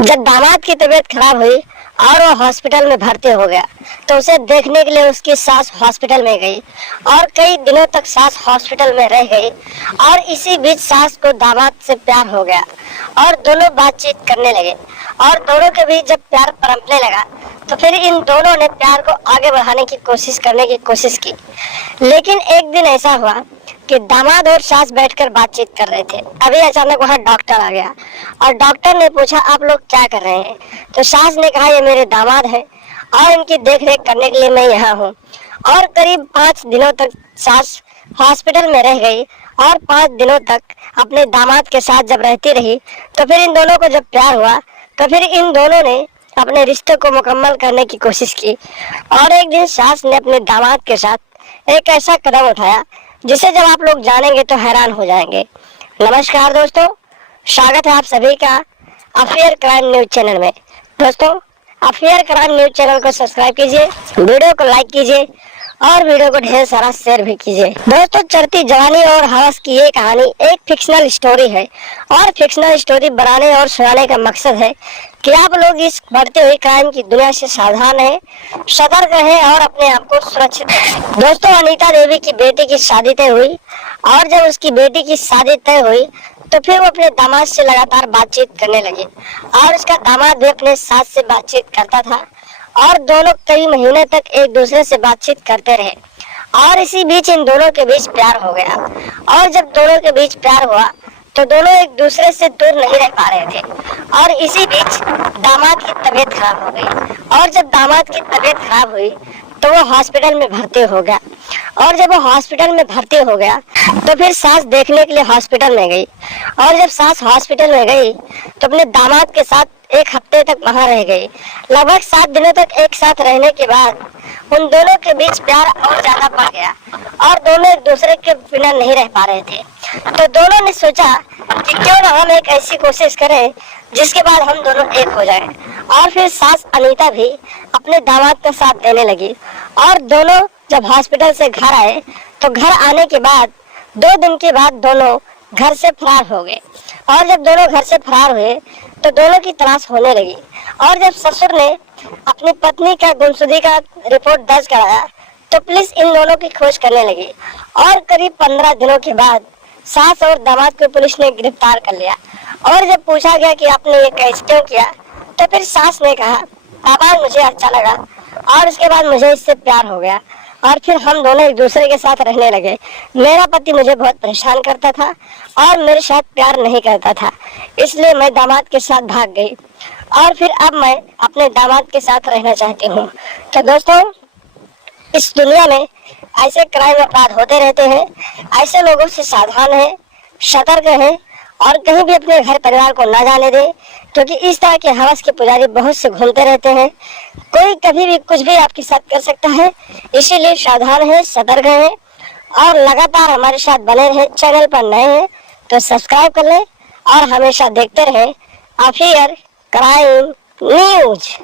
जब दामाद की तबीयत खराब हुई और वो हॉस्पिटल में भर्ती हो गया तो उसे देखने के लिए उसकी सास हॉस्पिटल में गई और कई दिनों तक सास हॉस्पिटल में रह गई। और इसी बीच सास को दामाद से प्यार हो गया और दोनों बातचीत करने लगे। और दोनों के बीच जब प्यार पनपने लगा तो फिर इन दोनों ने प्यार को आगे बढ़ाने की कोशिश की। लेकिन एक दिन ऐसा हुआ कि दामाद और सास बैठकर बातचीत कर रहे थे। अभी अचानक वहाँ डॉक्टर आ गया और डॉक्टर ने पूछा, आप लोग क्या कर रहे हैं? तो सास ने कहा, ये मेरे दामाद है और इनकी देख रेख करने के लिए मैं यहाँ हूँ। और करीब 5 दिनों तक सास हॉस्पिटल में रह गई और 5 दिनों तक अपने दामाद के साथ जब रहती रही तो फिर इन दोनों को जब प्यार हुआ तो फिर इन दोनों ने अपने रिश्ते को मुकम्मल करने की कोशिश की। और एक दिन सास ने अपने दामाद के साथ एक ऐसा कदम उठाया जिसे जब आप लोग जानेंगे तो हैरान हो जाएंगे। नमस्कार दोस्तों, स्वागत है आप सभी का अफेयर क्राइम न्यूज चैनल में। दोस्तों, अफेयर क्राइम न्यूज चैनल को सब्सक्राइब कीजिए, वीडियो को लाइक कीजिए और वीडियो को ढेर सारा शेयर भी कीजिए। दोस्तों, चढ़ती जवानी और हवस की ये कहानी एक फिक्शनल स्टोरी है और फिक्शनल स्टोरी बनाने और सुनाने का मकसद है कि आप लोग इस बढ़ते हुए क्राइम की दुनिया से सावधान रहें, सतर्क रहें और अपने आप को सुरक्षित रखें। दोस्तों, अनीता देवी की बेटी की शादी तय हुई और जब उसकी बेटी की शादी तय हुई तो फिर वो अपने दामाद से लगातार बातचीत करने लगी और उसका दामाद भी अपने सास से बातचीत करता था और दोनों कई महीने तक एक दूसरे से बातचीत करते रहे। और इसी बीच इन दोनों के बीच प्यार हो गया। और जब दोनों के बीच प्यार हुआ तो दोनों एक दूसरे से दूर नहीं रह पा रहे थे। और इसी बीच दामाद की तबीयत खराब हो गई और जब दामाद की तबीयत खराब हुई तो वो हॉस्पिटल में भर्ती हो गया। और जब वो हॉस्पिटल में भर्ती हो गया तो फिर सास देखने के लिए हॉस्पिटल में गई। और जब सास हॉस्पिटल में गई तो अपने दामाद के साथ 1 हफ्ते तक वहां रह गई। लगभग 7 दिनों तक एक साथ रहने के बाद उन दोनों के बीच प्यार और ज्यादा बढ़ गया और दोनों एक दूसरे के बिना नहीं रह पा रहे थे। तो दोनों ने सोचा कि क्यों ना हम एक ऐसी कोशिश करें जिसके बाद हम दोनों एक हो जाएं। और फिर सास अनीता भी अपने दामाद का साथ देने लगी और दोनों जब हॉस्पिटल से घर आए तो घर आने के बाद 2 दिन के बाद दोनों घर से फरार हो गए। और जब दोनों घर से फरार हुए तो दोनों की तलाश होने लगी। और जब ससुर ने अपनी पत्नी का गुमशुदगी का रिपोर्ट दर्ज कराया तो पुलिस इन दोनों की खोज करने लगी। और करीब 15 दिनों के बाद सास और दामाद को पुलिस ने गिरफ्तार कर लिया। और जब पूछा गया कि आपने ये कैसे क्यों किया तो फिर सास ने कहा, दामाद मुझे अच्छा लगा और उसके बाद मुझे इससे प्यार हो गया और फिर हम दोनों एक दूसरे के साथ रहने लगे। मेरा पति मुझे बहुत परेशान करता था और मेरे साथ प्यार नहीं करता था, इसलिए मैं दामाद के साथ भाग गई और फिर अब मैं अपने दामाद के साथ रहना चाहती हूँ। तो दोस्तों, इस दुनिया में ऐसे क्राइम अपराध होते रहते हैं। ऐसे लोगों से सावधान है, सतर्क है और कहीं भी अपने घर परिवार को ना जाने दें, क्योंकि इस तरह के हवस के पुजारी बहुत से घूमते रहते हैं। कोई कभी भी कुछ भी आपके साथ कर सकता है, इसीलिए सावधान है, सतर्क है और लगातार हमारे साथ बने रहें। चैनल पर नए हैं तो सब्सक्राइब कर लें और हमेशा देखते रहें अफेयर क्राइम न्यूज।